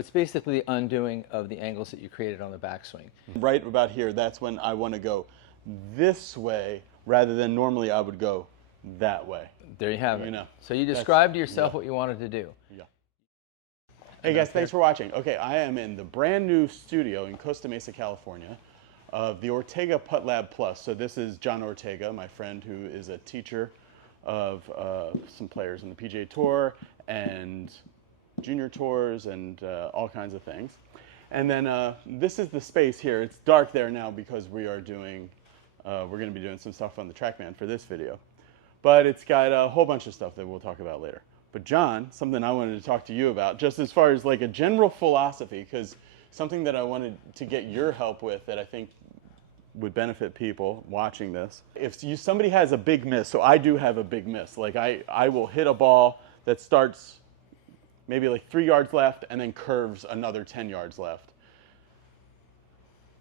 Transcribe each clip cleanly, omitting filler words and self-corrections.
It's basically the undoing of the angles that you created on the backswing. Right about here, that's when I want to go this way rather than normally I would go that way. There you have it. You know, so you described to yourself what you wanted to do. Yeah. Hey guys, thanks for watching. Okay, I am in the brand new studio in Costa Mesa, California of the Ortega Putt Lab Plus. So this is John Ortega, my friend who is a teacher of some players in the PGA Tour and junior tours and all kinds of things. And then this is the space here. It's dark there now because we are doing, we're going to be doing some stuff on the TrackMan for this video. But it's got a whole bunch of stuff that we'll talk about later. But John, something I wanted to talk to you about, just as far as like a general philosophy, because something that I wanted to get your help with that I think would benefit people watching this. If somebody has a big miss, so I do have a big miss, like I will hit a ball that starts maybe like 3 yards left and then curves another 10 yards left.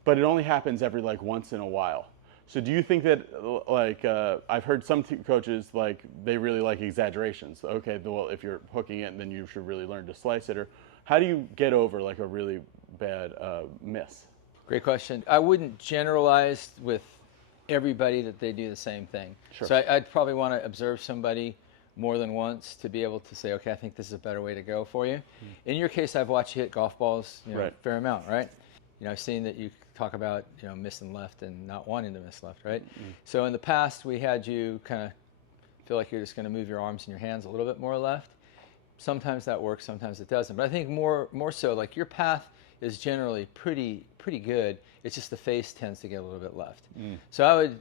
But it only happens every like once in a while. So do you think that, like, I've heard some coaches, like, they really like exaggerations. Okay, well, if you're hooking it, then you should really learn to slice it. Or how do you get over, like, a really bad miss? Great question. I wouldn't generalize with everybody that they do the same thing. Sure. So I'd probably want to observe somebody more than once to be able to say, okay, I think this is a better way to go for you. In your case, I've watched you hit golf balls, you know, a fair amount, right? You know, I've seen that you talk about, you know, missing left and not wanting to miss left, right? So in the past, we had you kind of feel like you're just going to move your arms and your hands a little bit more left. Sometimes that works, sometimes it doesn't. But I think more so, like, your path is generally pretty good. It's just the face tends to get a little bit left. So I would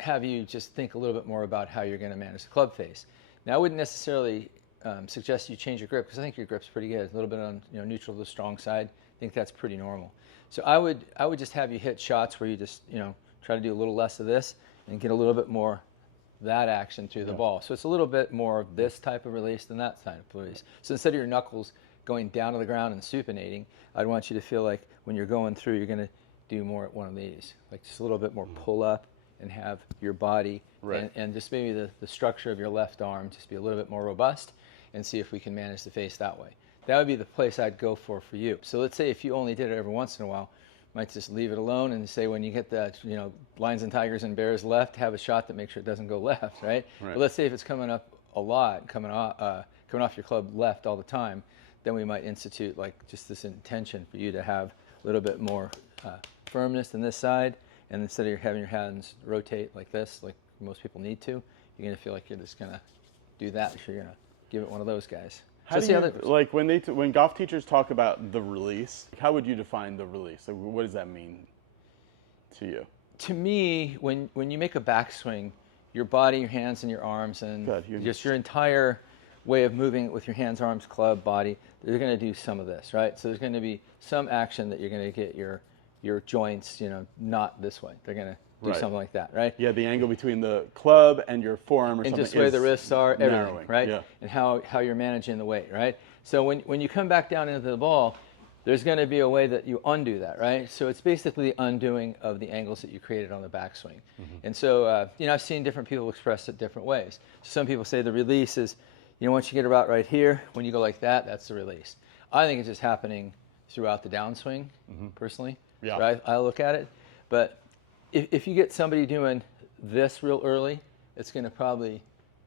have you just think a little bit more about how you're going to manage the club face. Now, I wouldn't necessarily suggest you change your grip, because I think your grip's pretty good. A little bit on, you know, neutral to the strong side. I think that's pretty normal. So I would just have you hit shots where you just, you know, try to do a little less of this and get a little bit more that action through the ball. So it's a little bit more of this type of release than that type of release. So instead of your knuckles going down to the ground and supinating, I'd want you to feel like when you're going through, you're going to do more at one of these, like just a little bit more pull up and have your body and just maybe the structure of your left arm just be a little bit more robust, and see if we can manage the face that way. That would be the place I'd go for you. So let's say if you only did it every once in a while, you might just leave it alone and say when you get that, you know, lions and tigers and bears left, have a shot that makes sure it doesn't go left, right? But let's say if it's coming up a lot, coming off your club left all the time, then we might institute like just this intention for you to have a little bit more firmness in this side, and instead of having your hands rotate like this, like most people need to, you're going to feel like you're just going to do that, so you're going to give it one of those guys. How do you, like when golf teachers talk about the release, how would you define the release? Like, what does that mean to you? To me, when you make a backswing, your body, your hands, and your arms, and just your entire way of moving with your hands, arms, club, body, they're going to do some of this, right? So there's going to be some action that you're going to get your joints, you know, not this way. They're going to do something like that, right? Yeah, the angle between the club and your forearm or and something. Just where the wrists are, everything, narrowing, right? Yeah. And how you're managing the weight, right? So when you come back down into the ball, there's going to be a way that you undo that, right? So it's basically the undoing of the angles that you created on the backswing. And so, you know, I've seen different people express it different ways. So some people say the release is, you know, once you get about right here, when you go like that, that's the release. I think it's just happening throughout the downswing, personally. Yeah. Right? I look at it. But if you get somebody doing this real early, it's going to probably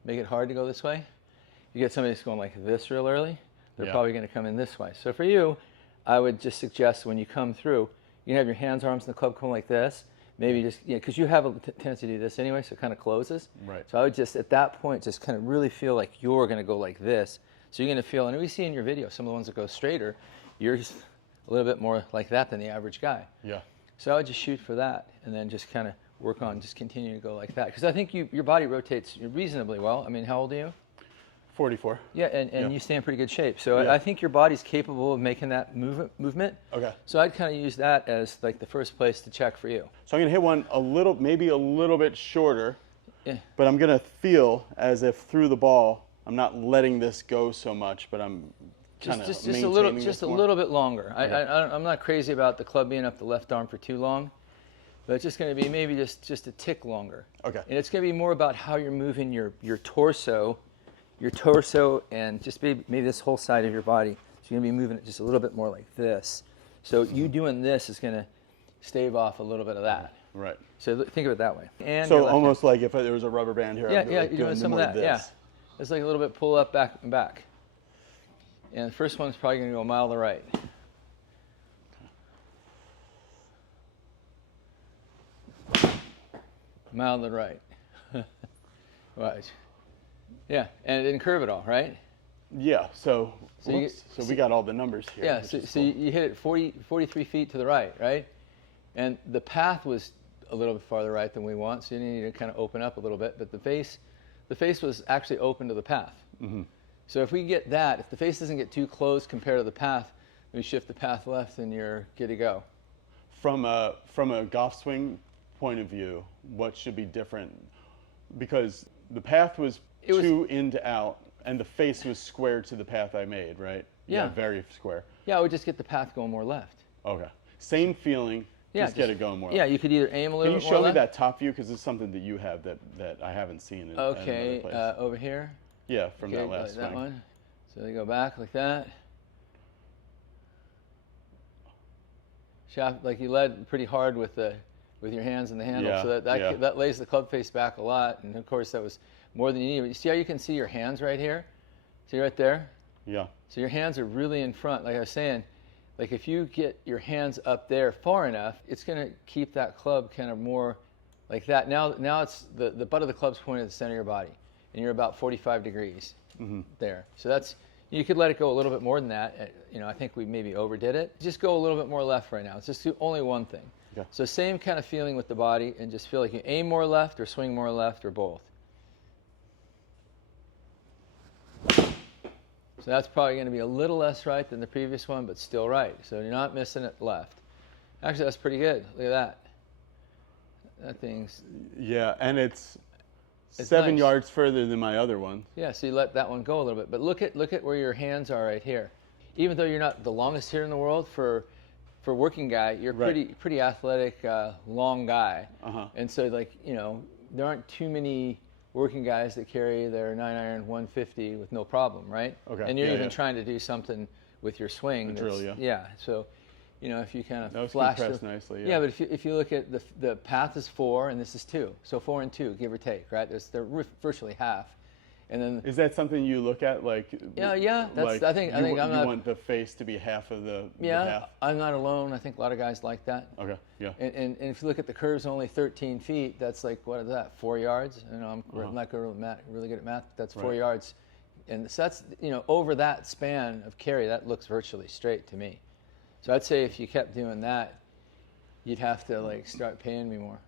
make it hard to go this way. If you get somebody that's going like this real early, they're probably going to come in this way. So for you, I would just suggest when you come through, you can have your hands, arms, and the club come like this. Maybe just, you know, because you have a tendency to do this anyway, so it kind of closes. Right. So I would just, at that point, just kind of really feel like you're going to go like this. So you're going to feel, and we see in your video, some of the ones that go straighter, you're just a little bit more like that than the average guy. Yeah. So I would just shoot for that, and then just kind of work on just continuing to go like that. Because I think your body rotates reasonably well. I mean, how old are you? 44. Yeah, and you stay in pretty good shape. So I think your body's capable of making that movement. Okay. So I'd kind of use that as like the first place to check for you. So I'm going to hit one maybe a little bit shorter, but I'm going to feel as if through the ball, I'm not letting this go so much, but I'm kind of just a little bit longer. I'm not crazy about the club being up the left arm for too long, but it's just going to be maybe just a tick longer. Okay. And it's going to be more about how you're moving your torso, and just maybe this whole side of your body. So So you're going to be moving it just a little bit more like this. So you doing this is going to stave off a little bit of that. Right. So think of it that way. And so almost like if there was a rubber band here, yeah, I'd be yeah, like you're doing some of that. Yeah, it's like a little bit pull up, back and back. And the first one's probably going to go a mile to the right. Mile to the right. Right. Yeah, and it didn't curve at all, right? Yeah, so we got all the numbers here. Yeah, so cool. You hit it 43 feet to the right, right? And the path was a little bit farther right than we want, so you need to kind of open up a little bit. But the face was actually open to the path. Mm-hmm. So if we get that, if the face doesn't get too close compared to the path, we shift the path left and you're good to go. From a golf swing point of view, what should be different? Because the path was too in to out, and the face was square to the path I made, right? Yeah, very square. Yeah, I would just get the path going more left. Okay. Same feeling, just get it going more left. Yeah, you could either aim a little bit more left. Can you show me that top view? Because it's something that you have that I haven't seen in another place. Over here? Yeah, from that last swing. That one. So they go back like that. Shaft, like you led pretty hard with your hands in the handle, so that lays the club face back a lot, and of course that was more than you need. But you see how you can see your hands right here? See right there? Yeah. So your hands are really in front. Like I was saying, like if you get your hands up there far enough, it's going to keep that club kind of more like that. Now it's the butt of the club's pointed at the center of your body, and you're about 45 degrees there. So that's, you could let it go a little bit more than that. I think we maybe overdid it. Just go a little bit more left right now. It's just only one thing. Okay. So same kind of feeling with the body, and just feel like you aim more left or swing more left or both. So that's probably going to be a little less right than the previous one, but still right. So you're not missing it left. Actually, that's pretty good. Look at that. That thing's... Yeah, and it's 7 nice. Yards further than my other one. Yeah, so you let that one go a little bit. But look at where your hands are right here. Even though you're not the longest here in the world, for working guy, you're pretty athletic, long guy. And so, like, there aren't too many working guys that carry their 9-iron 150 with no problem, right? Okay. And you're even trying to do something with your swing. The drill, yeah. So, if you kind of that was flash compressed nicely. Yeah, but if you look at the path is 4 and this is 2, so 4 and 2, give or take, right? They're virtually half. And then is that something you look at, like? Yeah. That's like I think you not, want the face to be half of the path? I'm not alone. I think a lot of guys like that. Okay. Yeah. And if you look at the curve's only 13 feet, that's like, what is that? 4 yards. I'm not really good at math. But that's 4 yards, and so that's over that span of carry, that looks virtually straight to me. So I'd say if you kept doing that, you'd have to like start paying me more.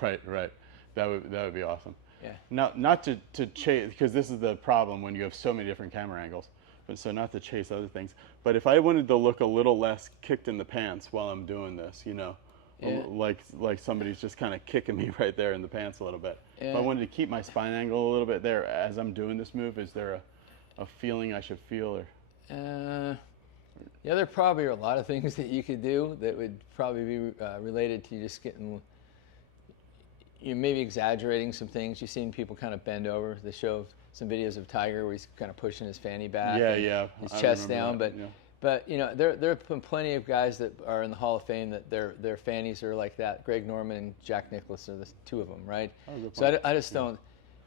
Right. That would be awesome. Yeah. Not to chase, because this is the problem when you have so many different camera angles. But so not to chase other things. But if I wanted to look a little less kicked in the pants while I'm doing this, like somebody's just kind of kicking me right there in the pants a little bit. Yeah. If I wanted to keep my spine angle a little bit there as I'm doing this move, is there a feeling I should feel? Or? Yeah, there probably are a lot of things that you could do that would probably be related to just getting, maybe exaggerating some things. You've seen people kind of bend over. They show some videos of Tiger where he's kind of pushing his fanny back, his chest down. But there have been plenty of guys that are in the Hall of Fame that their fannies are like that. Greg Norman and Jack Nicklaus are the two of them, right? So I just don't,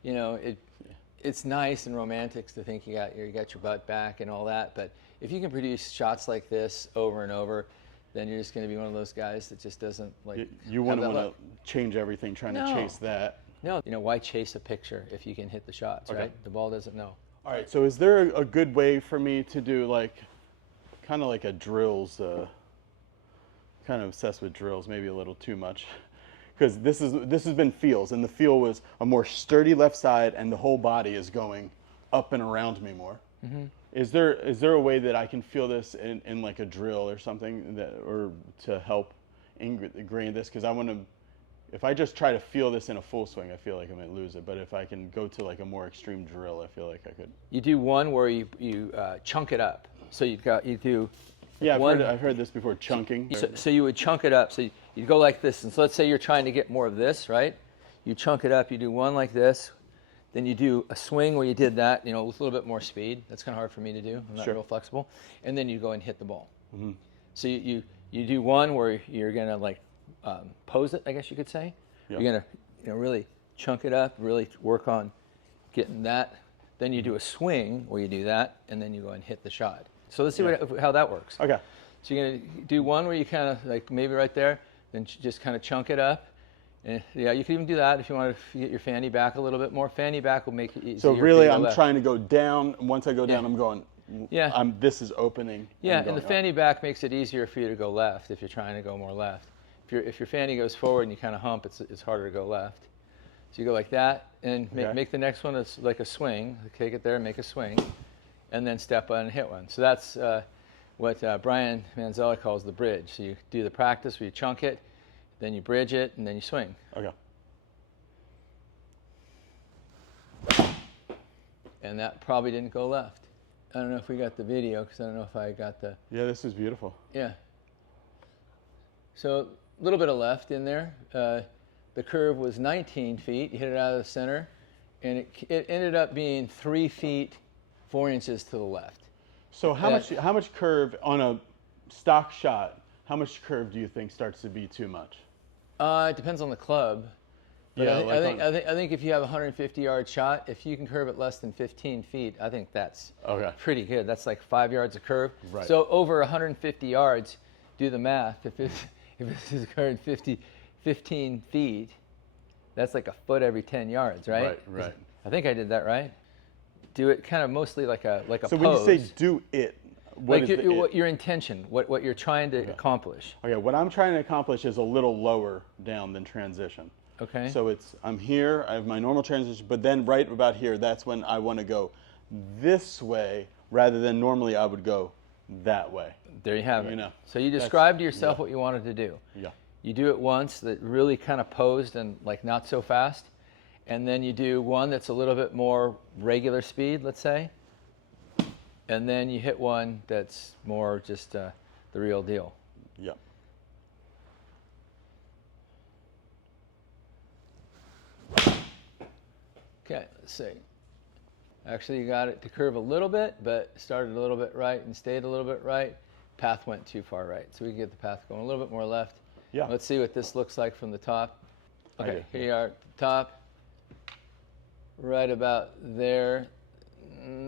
it's nice and romantic to think you got your butt back and all that, but if you can produce shots like this over and over, then you're just going to be one of those guys that just doesn't like. You wouldn't want to change everything trying to chase that. No, why chase a picture if you can hit the shots, right? The ball doesn't know. All right, so is there a good way for me to do kind of like a drills, kind of obsessed with drills, maybe a little too much, because this has been feels, and the feel was a more sturdy left side, and the whole body is going up and around me more. Mm-hmm. Is there a way that I can feel this in like a drill or something or to help ingrain this? Because I want to, if I just try to feel this in a full swing, I feel like I might lose it. But if I can go to like a more extreme drill, I feel like I could. You do one where you chunk it up. So you do. Yeah, I've heard this before, chunking. So you would chunk it up. So you'd go like this. And so let's say you're trying to get more of this, right? You chunk it up. You do one like this. Then you do a swing where you did that, you know, with a little bit more speed. That's kind of hard for me to do. I'm not real flexible. And then you go and hit the ball. So you do one where you're gonna like pose it, I guess you could say. You're gonna really chunk it up, really work on getting that. Then you do a swing where you do that, and then you go and hit the shot. So let's see how that works. Okay. So you're gonna do one where you kind of like maybe right there, then just kind of chunk it up. And yeah, you can even do that if you want to get your fanny back a little bit more. Fanny back will make it easier. So really, I'm trying to go down. Once I go down, I'm going. Yeah. This is opening. Yeah, and the fanny back makes it easier for you to go left if you're trying to go more left. If your fanny goes forward and you kind of hump, it's harder to go left. So you go like that, and make the next one like a swing. Take it there and make a swing, and then step on and hit one. So that's what Brian Manzella calls the bridge. So you do the practice where you chunk it, then you bridge it, and then you swing. Okay. And that probably didn't go left. I don't know if we got the video, because I don't know if I got the... Yeah, this is beautiful. Yeah. So a little bit of left in there. The curve was 19 feet. You hit it out of the center, and it ended up being 3 feet 4 inches to the left. So how much curve on a stock shot? How much curve do you think starts to be too much? It depends on the club. But Yeah, I think if you have a 150-yard shot, if you can curve it less than 15 feet, I think that's pretty good. That's like 5 yards of curve. Right. So over 150 yards, do the math. If this is curved 15 feet, that's like a foot every 10 yards, right? Right. I think I did that right. Do it kind of mostly like a So pose. when you say do it, what is your intention, what you're trying to accomplish. Okay, what I'm trying to accomplish is a little lower down than transition. Okay. So I'm here, I have my normal transition, but then right about here, that's when I want to go this way rather than normally I would go that way. There you have it. You know, so you described to yourself what you wanted to do. Yeah. You do it once that really kind of posed and like not so fast. And then you do one that's a little bit more regular speed, let's say. And then you hit one that's more just the real deal. Yeah. Okay, let's see. Actually, you got it to curve a little bit, but started a little bit right and stayed a little bit right. Path went too far right. So we can get the path going a little bit more left. Yeah. Let's see what this looks like from the top. Okay, here you are at the top. Right about there.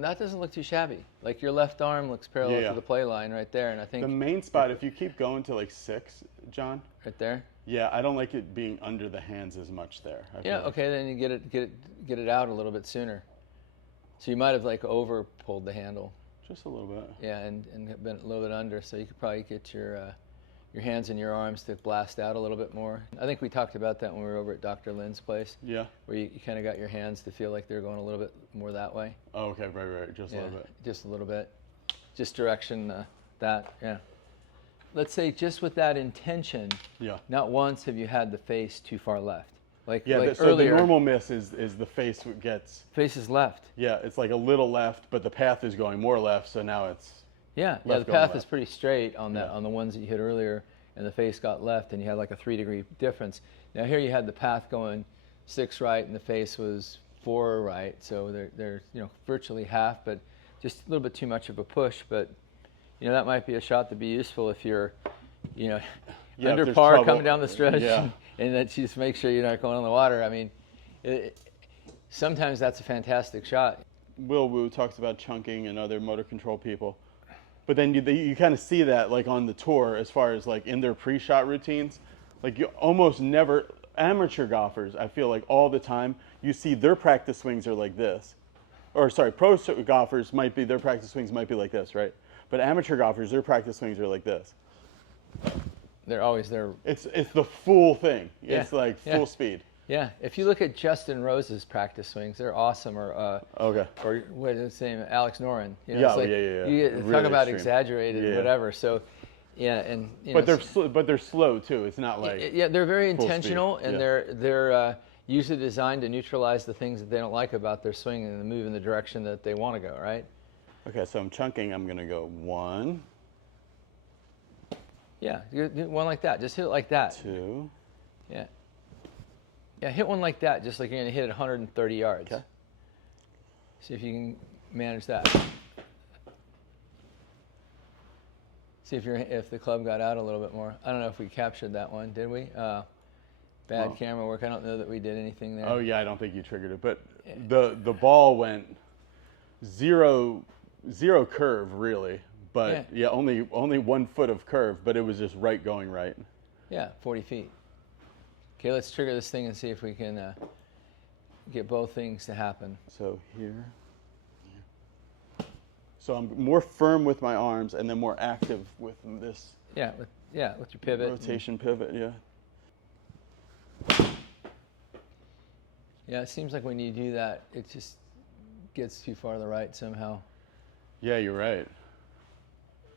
That doesn't look too shabby. Like your left arm looks parallel to the play line right there, and I think the main spot, if you keep going to like 6, John. Right there. Yeah, I don't like it being under the hands as much there. Yeah. Okay, then you get it out a little bit sooner. So you might have like over pulled the handle. Just a little bit. Yeah, and been a little bit under, so you could probably get your hands and your arms to blast out a little bit more. I think we talked about that when we were over at Dr. Lynn's place. Yeah. Where you kind of got your hands to feel like they're going a little bit more that way. Oh, okay, right, just a little bit. Just a little bit. Just direction yeah. Let's say just with that intention, not once have you had the face too far left. Like so earlier, the normal miss is the face gets... Face is left. Yeah, it's like a little left, but the path is going more left, so now it's... Yeah, the path is pretty straight on that on the ones that you hit earlier, and the face got left, and you had like a 3-degree difference. Now here you had the path going 6 right, and the face was 4 right, so they're virtually half, but just a little bit too much of a push. But that might be a shot to be useful if you're under par coming down the stretch, and that you just make sure you're not going on the water. I mean, sometimes that's a fantastic shot. Will Wu talks about chunking and other motor control people. But then you kind of see that like on the tour as far as like in their pre-shot routines. Like you almost never, amateur golfers, I feel like all the time, you see their practice swings are like this. Or sorry, pro golfers their practice swings might be like this, right? But amateur golfers, their practice swings are like this. They're always there. It's the full thing. Yeah. It's like full speed. Yeah, if you look at Justin Rose's practice swings, they're awesome. Or or what is his name, Alex Noren. You Talk about extreme. Exaggerated, whatever. So, and but they're slow too. It's not like they're very intentional, and they're usually designed to neutralize the things that they don't like about their swing and move in the direction that they want to go. Right. Okay, so I'm chunking. I'm gonna go 1. Yeah, one like that. Just hit it like that. 2. Yeah. Yeah, hit one like that, just like you're going to hit it 130 yards. Okay. See if you can manage that. See if the club got out a little bit more. I don't know if we captured that one, did we? Bad camera work. I don't know that we did anything there. Oh yeah, I don't think you triggered it, but the ball went zero curve really, but yeah, only 1 foot of curve, but it was just going right. Yeah, 40 feet. Okay, let's trigger this thing and see if we can get both things to happen. So here. So I'm more firm with my arms and then more active with this. Yeah, with your pivot. Rotation pivot, yeah. Yeah, it seems like when you do that, it just gets too far to the right somehow. Yeah, you're right.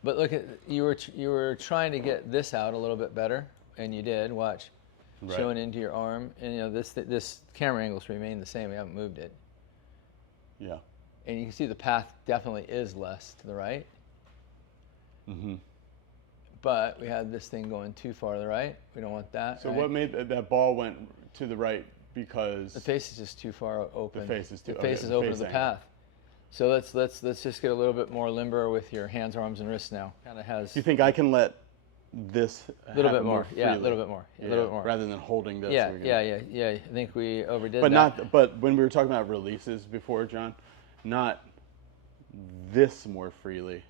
But look at you were trying to get this out a little bit better, and you did. Watch, showing into your arm, and you know this camera angles remain the same. We haven't moved it. Yeah. And you can see the path definitely is less to the right. Mm-hmm. But we had this thing going too far to the right. We don't want that. So what made that ball went to the right? Because the face is just too far open. The face is too. The face is open to the path. So let's just get a little bit more limber with your hands, arms, and wrists now. Kind of has. Do you think I can let this a little bit more? freely? Yeah, a little bit more. A little bit more. Rather than holding this. Yeah. I think we overdid but that. But when we were talking about releases before, John, not this more freely,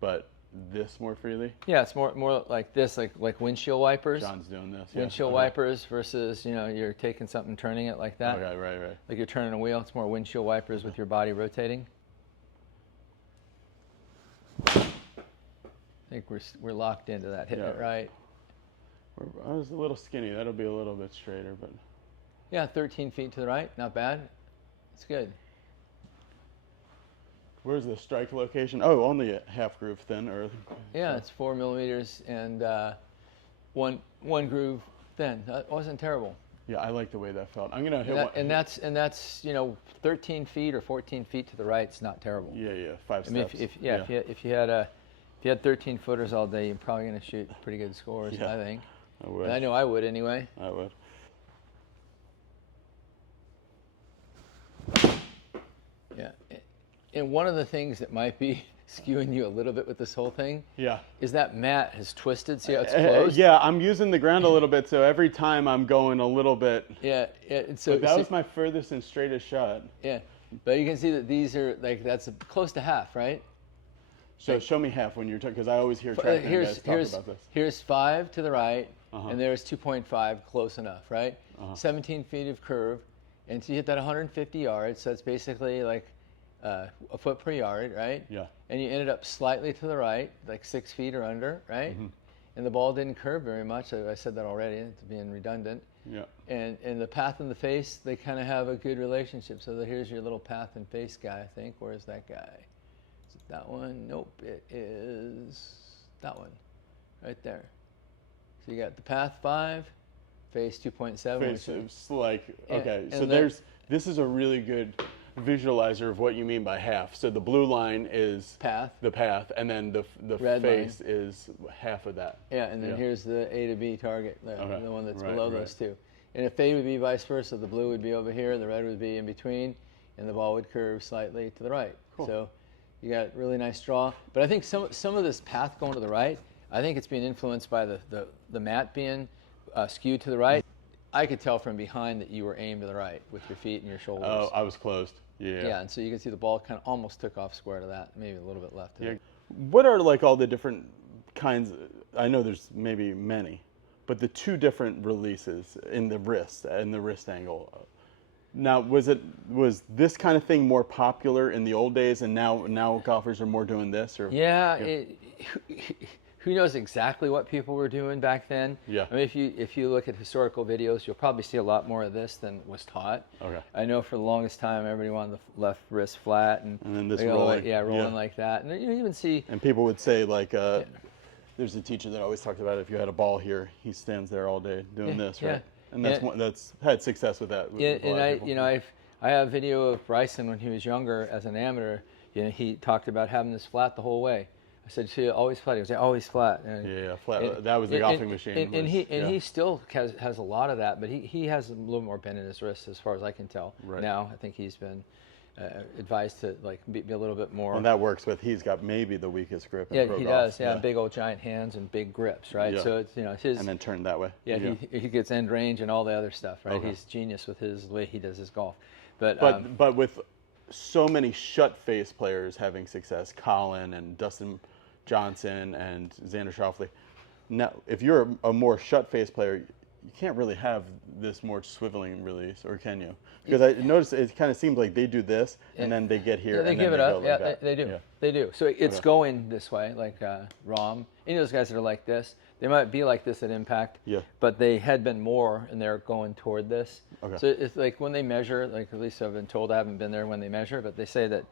but this more freely. Yeah, it's more like this, like windshield wipers. John's doing this. Windshield wipers versus you're taking something, turning it like that. Okay, right. Like you're turning a wheel. It's more windshield wipers with your body rotating. I think we're locked into that, hitting it right. I was a little skinny. That'll be a little bit straighter, but. Yeah, 13 feet to the right. Not bad. It's good. Where's the strike location? Oh, only a half groove thin, or yeah, it's 4 millimeters and one groove thin. That wasn't terrible. Yeah, I like the way that felt. I'm gonna hit one. And that's 13 feet or 14 feet to the right. It's not terrible. Yeah, 5 steps. I mean, if you had 13 footers all day, you're probably gonna shoot pretty good scores. I think. I would. I know I would anyway. I would. Yeah. And one of the things that might be skewing you a little bit with this whole thing is that mat has twisted. See how it's closed? Yeah, I'm using the ground a little bit, so every time I'm going a little bit. Yeah. So that was my furthest and straightest shot. Yeah, but you can see that these are that's close to half, right? So show me half when you're talking, because I always hear track guys talk about this. Here's 5 to the right, and there's 2.5, close enough, right? 17 feet of curve, and so you hit that 150 yards, so that's basically like a foot per yard, right? Yeah. And you ended up slightly to the right, like 6 feet or under, right? Mm-hmm. And the ball didn't curve very much. I said that already, it's being redundant. Yeah. And the path and the face, they kind of have a good relationship. So here's your little path and face guy, I think. Where's that guy? Is it that one? Nope, it is that one, right there. So you got the path 5, face 2.7. Face is like, okay, so this is a really good visualizer of what you mean by half. So the blue line is the path, and then the face line is half of that. Yeah, and then here's the A to B target, the one that's below those two. And if they would be vice versa, the blue would be over here, the red would be in between, and the ball would curve slightly to the right. Cool. So you got really nice draw. But I think some of this path going to the right, I think it's being influenced by the mat being skewed to the right. I could tell from behind that you were aimed to the right with your feet and your shoulders. Oh, I was closed. Yeah. Yeah, and so you can see the ball kind of almost took off square to that, maybe a little bit left. Yeah. What are like all the different kinds? I know there's maybe many, but the two different releases in the wrist and the wrist angle. Now, was this kind of thing more popular in the old days, and now golfers are more doing this? Or who knows exactly what people were doing back then? Yeah. I mean, if you look at historical videos, you'll probably see a lot more of this than was taught. Okay. I know for the longest time, everybody wanted the left wrist flat and then this rolling. Rolling like that. And you even see. And people would say like, there's a teacher that always talked about if you had a ball here, he stands there all day doing this, right? And that's had success with that. I have video of Bryson when he was younger as an amateur. He talked about having this flat the whole way. I said, "See, always flat." He was always flat. And, flat. That was the golfing machine. He still has a lot of that, but he has a little more bend in his wrist, as far as I can tell. Right. Now, I think he's been advised to like be a little bit more. And that works with, he's got maybe the weakest grip in Yeah, pro he golf. does. Yeah, big old giant hands and big grips, right? Yeah. So it's his. And then turn that way. Yeah, he gets end range and all the other stuff, right? Okay. He's genius with the way he does his golf. But but with so many shut face players having success, Colin and Dustin Johnson and Xander Schauffele. Now, if you're a more shut face player, you can't really have this more swiveling release, or can you? Because I noticed it kind of seems like they do this, and then they get here, yeah, they and give then it they up. go Yeah, like that. they do. Yeah. They do. So it's going this way, like Rahm. Any of those guys that are like this, they might be like this at impact, but they had been more, and they're going toward this. Okay. So it's like when they measure, like at least I've been told, I haven't been there when they measure, but they say that,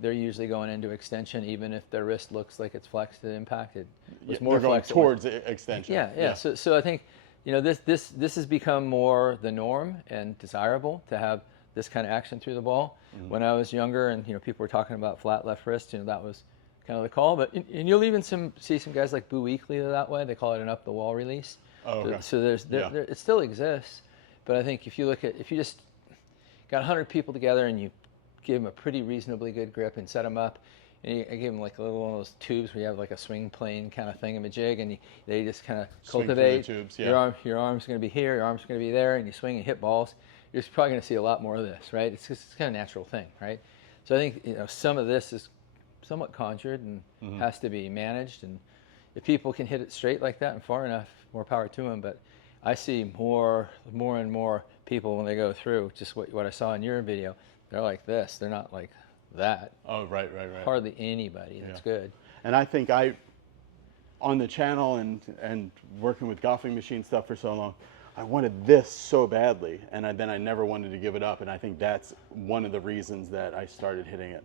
they're usually going into extension, even if their wrist looks like it's flexed at impact. It was more they're going flexible. towards extension. Yeah. So I think, this has become more the norm and desirable to have this kind of action through the ball. Mm-hmm. When I was younger, and people were talking about flat left wrist, that was kind of the call. But and you'll even see some guys like Boo Weekley that way. They call it an up the wall release. Oh, okay. So it still exists, but I think if you just got 100 people together and you give them a pretty reasonably good grip and set them up, and I gave them like a little one of those tubes where you have like a swing plane kind of thingamajig, and they just kind of cultivate. Swing through the tubes, Your arm's going to be here, your arm's going to be there, and you swing and hit balls. You're probably going to see a lot more of this, right? It's kind of a natural thing, right? So I think some of this is somewhat conjured and has to be managed, and if people can hit it straight like that and far enough, more power to them. But I see more and more people when they go through, just what I saw in your video, they're like this. They're not like that. Oh, right. Hardly anybody that's good. And I think on the channel and working with golfing machine stuff for so long, I wanted this so badly, and then I never wanted to give it up. And I think that's one of the reasons that I started hitting it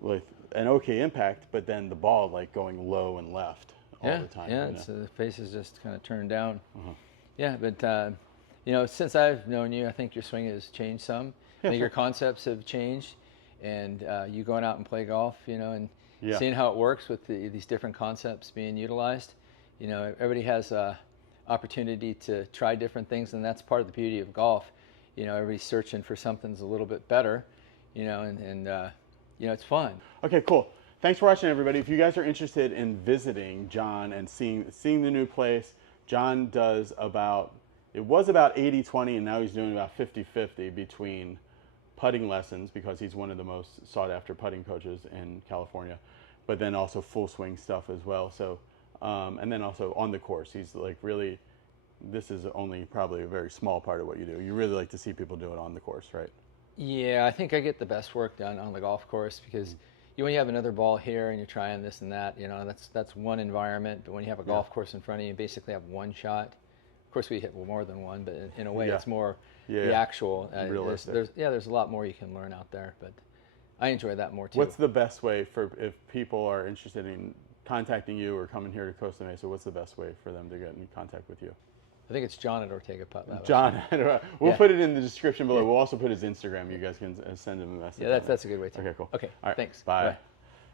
with an okay impact, but then the ball like going low and left all the time. Yeah, so the face is just kind of turned down. Yeah, but since I've known you, I think your swing has changed some. I think your concepts have changed, and you going out and play golf, and seeing how it works with these different concepts being utilized. Everybody has opportunity to try different things, and that's part of the beauty of golf. Everybody's searching for something that's a little bit better, and it's fun. Okay, cool. Thanks for watching, everybody. If you guys are interested in visiting John and seeing the new place, John does it was about 80-20, and now he's doing about 50-50 between putting lessons, because he's one of the most sought after putting coaches in California, but then also full swing stuff as well. So, and then also on the course, he's like really, this is only probably a very small part of what you do. You really like to see people do it on the course, right? Yeah, I think I get the best work done on the golf course, because when you have another ball here and you're trying this and that, that's one environment. But when you have a golf course in front of you, you basically have one shot. Of course, we hit more than one, but in a way, it's more the actual. Realistic. There's a lot more you can learn out there, but I enjoy that more too. What's the best way if people are interested in contacting you or coming here to Costa Mesa? What's the best way for them to get in contact with you? I think it's John at Ortega Putt Lab. John, we'll put it in the description below. We'll also put his Instagram. You guys can send him a message. Yeah, that's a good way too. Okay, cool. Okay, all right, thanks. Bye. Bye.